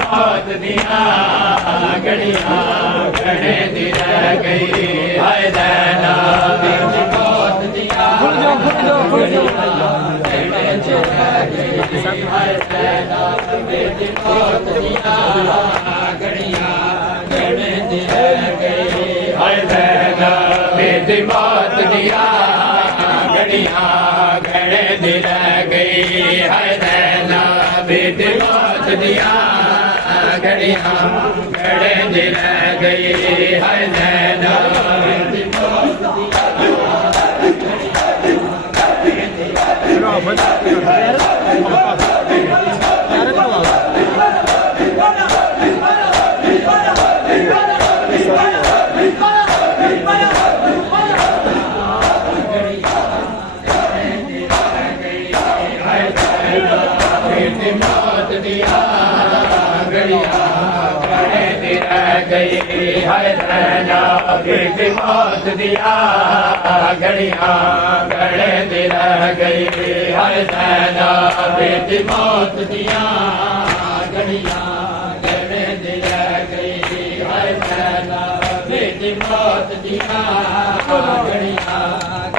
मौत दिया घड़िया घड़े दी रह गई हाय दैना बीच मौत दिया घड़िया घड़े दी रह गई हाय दैना बीच मौत दिया घड़िया घड़े दी रह गई हाय दैना बीच मौत दिया घड़िया घड़े दी रह गई हाय दैना बीच मौत दिया घड़िया घड़े दी रह गई हाय नैना मौत दिया घड़िया घड़े दी रह गई हाय नैना बीच मौत दिया घड़िया घड़े दी रह गई हाय नैना बीच मौत दिया घड़िया घड़े दी रह गई हाय नैना बीच मौत दिया घड़िया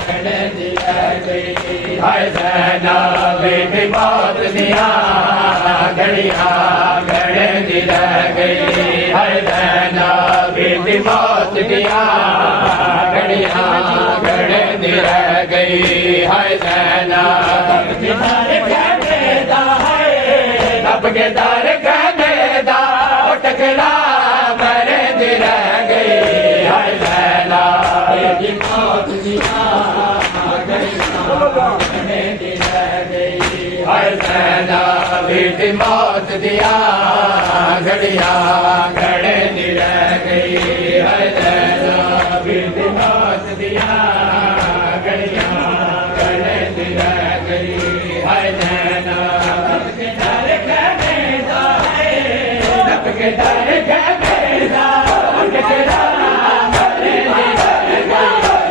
घड़े दी रह गई हाय नैना बीच मौत दिया घड़िया घड़े दी रह गई हाय नैना बीच मौत दिया घड़िया घड़े दी रह गई हाय नैना रब के दर कहने दा टकरा मरे दी रह गई हाय नैना बीच मौत दिया घड़िया घड़े दी रह गई हाय नैना बीच मौत दिया घड़िया घड़े दी रह गई हाय नैना बीच मौत दिया घड़िया घड़े दी रह गई हाय नैना रब के दर कहने दा रब के दर कहने दा टकरा मरे दी रह गई